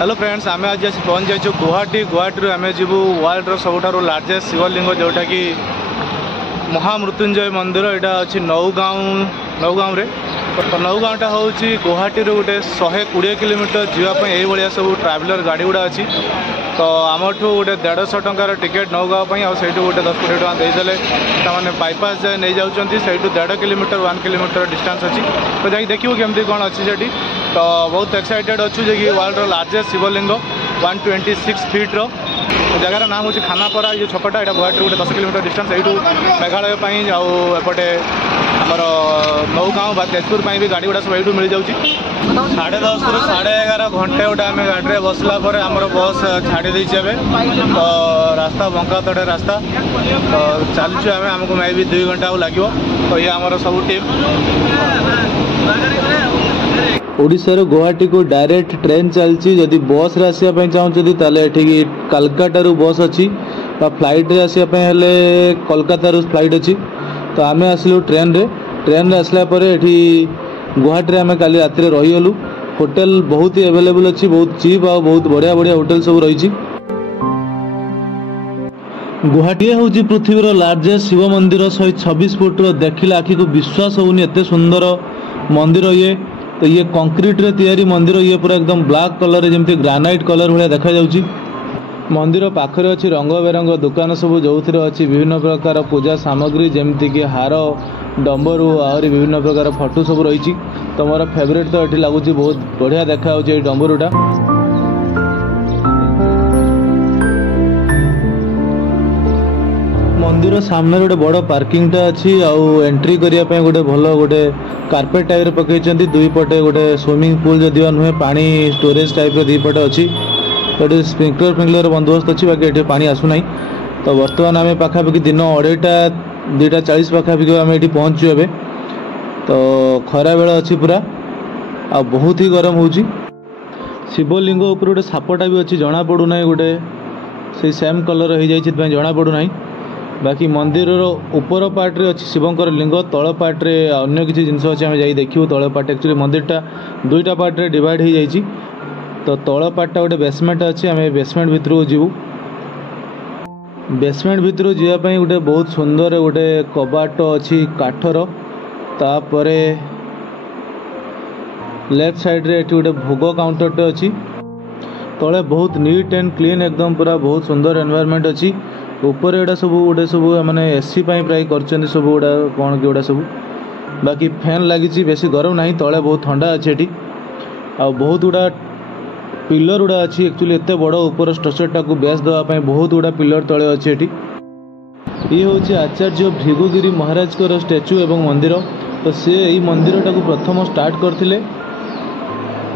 Hello friends, आम आज पहुँच जाइए गुवाहाटी आम जीवु वर्ल्ड सबुठार लार्जेस्ट शिवलिंग जोटा कि महामृत्युंजय मंदिर यहाँ अच्छी नौगाँव रे। तो नौगाँवटा हूँ गुवाहाटी गोटे 120 किलोमीटर जावाई ये सब ट्रावेलर गाड़ी गुड़ा अच्छी। तो आमठू गोटे 150 टंकार टिकेट नौगाँव आईटू गोटे 10 कोटी टका देदेले मैंने बाईपास जाए नहीं जाऊँच से 1.5 किलोमीटर 1 किलोमीटर डिस्टेंस अच्छी। तो जाकि देखिए केमती कौन अच्छी से। तो बहुत एक्साइटेड अच्छु जे कि वर्ल्ड लार्जेस्ट शिवलिंग 126 फीट जगार नाम हूँ खानापरा। ये छकटा यहाँ गुवाहाटी गोटे 10 किलोमीटर डिस्टेंस यू मेघालय आउटे आमर नौगाँव बा तेजपुर भी गाड़ी गुड़ा सब यू मिल जाऊँगी। 10:30 ରୁ 11:30 घंटे गोटे आम गाड़ी में बसला आमर बस छाड़ी देचे। तो रास्ता बंका तड़े रास्ता तो चलुँ आम आमको मे भी 2 घंटा लगे। तो ये आमर सब टीम ओडिशार गुवाहाटी को डायरेक्ट ट्रेन चलती। जदि बस रे आसपा चाहूँगी ताले एठी कलकत्ता बस अच्छी फ्लाइट रे आसपा कोलकाता फ्लाइट अच्छी। तो आम आसलु ट्रेन रे आसला एठी गुवाहाटी आम काली राति रहीगलु। होटेल बहुत ही एवेलेबल अच्छी, बहुत चीप आ बहुत बढ़िया बढ़िया होटेल सब रही। गुवाहाटी हूँ पृथ्वीर लार्जेस्ट शिव मंदिर 126 फुट देखिले आखि को विश्वास होनी एत सुंदर मंदिर ये। तो ये कंक्रीट रे तैयारी मंदिर ये पूरा एकदम ब्लैक कलर जमती ग्रानाइट कलर भाया देखा जाउची। मंदिर पाखरे अच्छी रंग बेरंग दुकान सब जो अच्छी विभिन्न प्रकार पूजा सामग्री जमती कि हार डंबरू आहरी विभिन्न प्रकार फोटो सब रही। तो मोर फेवरेट तो ये लगुच बहुत बढ़िया देखा ये डंबरूटा। मंदिर सामने गोटे बड़ पार्किंग टा अच्छी आउ एंट्री करने गोटे भल गोटे कार्पेट टाइप पकई दुई पटे गोटे स्विमिंग पूल जदि नुहे पानी स्टोरेज टाइप दी पटे अच्छी। तो ये स्प्रिंकलर बंदोबस्त अच्छी बाकी ये पानी आसुना। तो बर्तमान आम पाखापाखि दिन 2:40 पाखापाखि आम ये पहुँचु ए। तो खरा बेला अच्छी पूरा आ बहुत ही गरम हो। शिवलिंग उपर गोटे सापटा भी अच्छी जना पड़ूना गोटे से सेम कलर हो जाए जना पड़ूना। बाकी मंदिर ऊपर पार्ट रे अच्छी शिवंकर लिंग तल पार्ट रे अन्य किसी जिनस अच्छे आम जाई देखियो। तल पार्ट एक्चुअली मंदिरटा 2टा पार्ट रे डिवाइड हो जाइए। तो तल पार्टा गोटे बेसमेंट अच्छी आम बेसमेंट भितर को जीवु। बेसमेंट भितर जावाई गोटे बहुत सुंदर गोटे कबाट अच्छी काठर। तापरे लेफ्ट साइड रे एटी गोटे भोग काउंटरटे अच्छी। तले बहुत नीट एंड क्लीन एकदम पूरा बहुत सुंदर एनवायरनमेंट अच्छी। ऊपर एटा सब गोटे सब माने एसी प्राय कर सब गुड़ा कौन कि गुड़ा सब। बाकी फैन लगी बेसी गरम ना तले बहुत ठंडा अच्छे एटी आ बहुत गुड़ा पिलर गुड़ा अच्छी। एक्चुअली एत बड़ ऊपर स्ट्रक्चरटा को बेस देवाई बहुत गुड़ा पिलर तले अच्छे एटी। ये हूँ आचार्य भृगुगिरी महाराज को स्टैच्यू एवं मंदिर। तो सी यही मंदिरटा को प्रथम स्टार्ट करते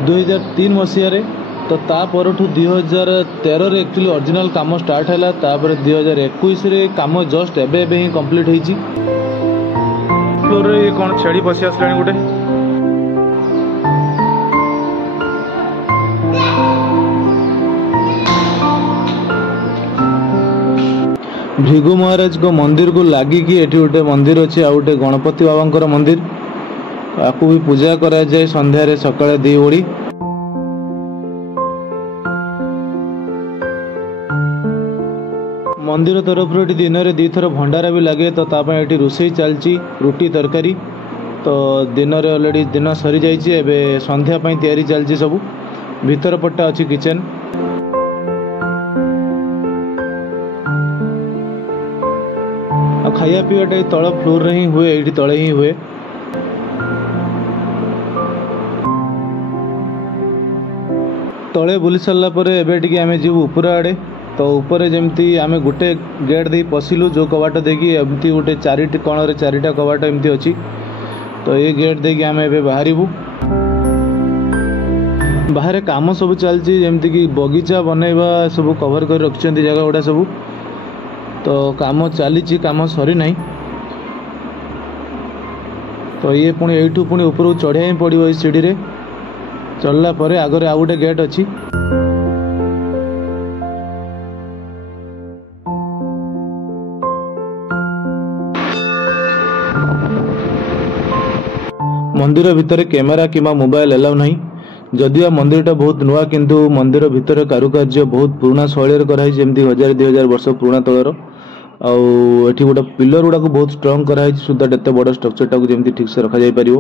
2003 मसीह। तो तापर 2013 रे एक्चुअली ओरिजिनल काम स्टार्ट है। तापर 2021 रे काम जस्ट एबे ही कंप्लीट होइची। फ्लोर रे कौन छेड़ी पसी आसलानी गोटे। भृगु महाराज को मंदिर को लगी कि एटी गोटे मंदिर अच्छे आ गोटे गणपति बाबा मंदिर आपको भी पूजा करा जाए संध्यारे सकाळे 2 ओड़ी। मंदिर तरफ दिन में 2 थर भंडारा भी लगे। तो तापाई ये रोषे चलती रुटी तरकारी। तो दिन में ऑलरेडी दिन सरी जाइए एबे संध्या तैयारी चलती सब। भीतर पट्टा अच्छी किचन। खाया पीवाटा तल फ्लोर रे ही हुए, ये तले ही हुए। तले बुली सारा एबे आम जीव ऊपर आड़े। तो ऊपर जमती आम गोटे गेट दे पशिलु जो कबाट देखी एमती गोटे 4टी कोण रे 4टा कबाट एमती अच्छी। तो ये गेट देखिए आम ए बाहरबू। बाहर काम सब चलती जमती कि बगीचा बनैबा सब कवर कर रखिंट जगह गुड़ा सब। तो काम चली काम सरी ना। तो ये पुणी यू पुणी ऊपर चढ़िया ही पड़ो सीढ़ी रे चलला परे आगे आउ गोटे गेट अच्छी। मंदिर भितर कैमेरा किंवा मोबाइल एलाउ नहीं। जदिया मंदिरटा बहुत नुआ किंतु मंदिर भितर कारुकार्य बहुत पुराना शैली कराई जमी 1000-2000 वर्ष पुराना तलर आठी गोटे पिलर गुड़ाक बहुत स्ट्रंग कराई सुधा एत बड़ स्ट्रक्चर टाक जमी ठीक से रखा जापर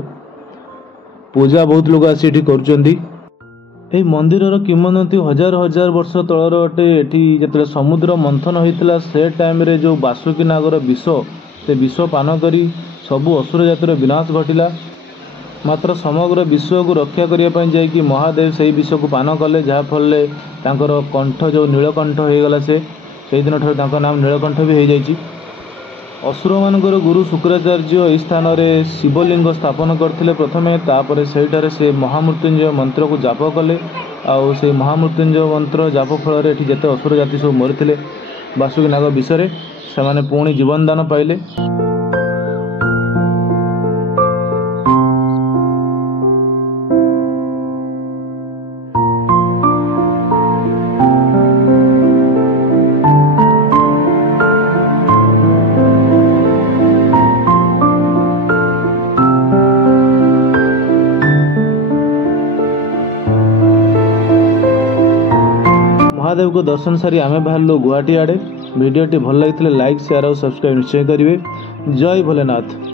पूजा बहुत लोग आसी यही मंदिर किंवदंती हजार हजार वर्ष तलर अटे ये समुद्र मंथन होता से टाइम रे जो बासुकी नागर विष से विष पान करी सबू असुर जातिर विनाश घटिला मात्र समग्र विश्व को रक्षा करने जाकि महादेव से विष को पान कले जहाँफल कंठ जो नीलकंठ हो गला से दिन ठार नाम नीलकंठ भी हो जाइए। असुर मानकर गुरु शुक्राचार्य यह स्थान में शिवलिंग स्थापन करते प्रथमे तापर से महामृत्युंजय मंत्र को जाप कले से महामृत्युंजय मंत्र जाप फल जिते असुर जाति सब मरी बासुकी नाग विषय से पुणी जीवन दान पाइले। महादेव को दर्शन सारी आमे बाहर गुवाहाटी आड़े वीडियोटी भल लगी लाइक शेयर और सब्सक्राइब निश्चय करेंगे। जय भोलेनाथ।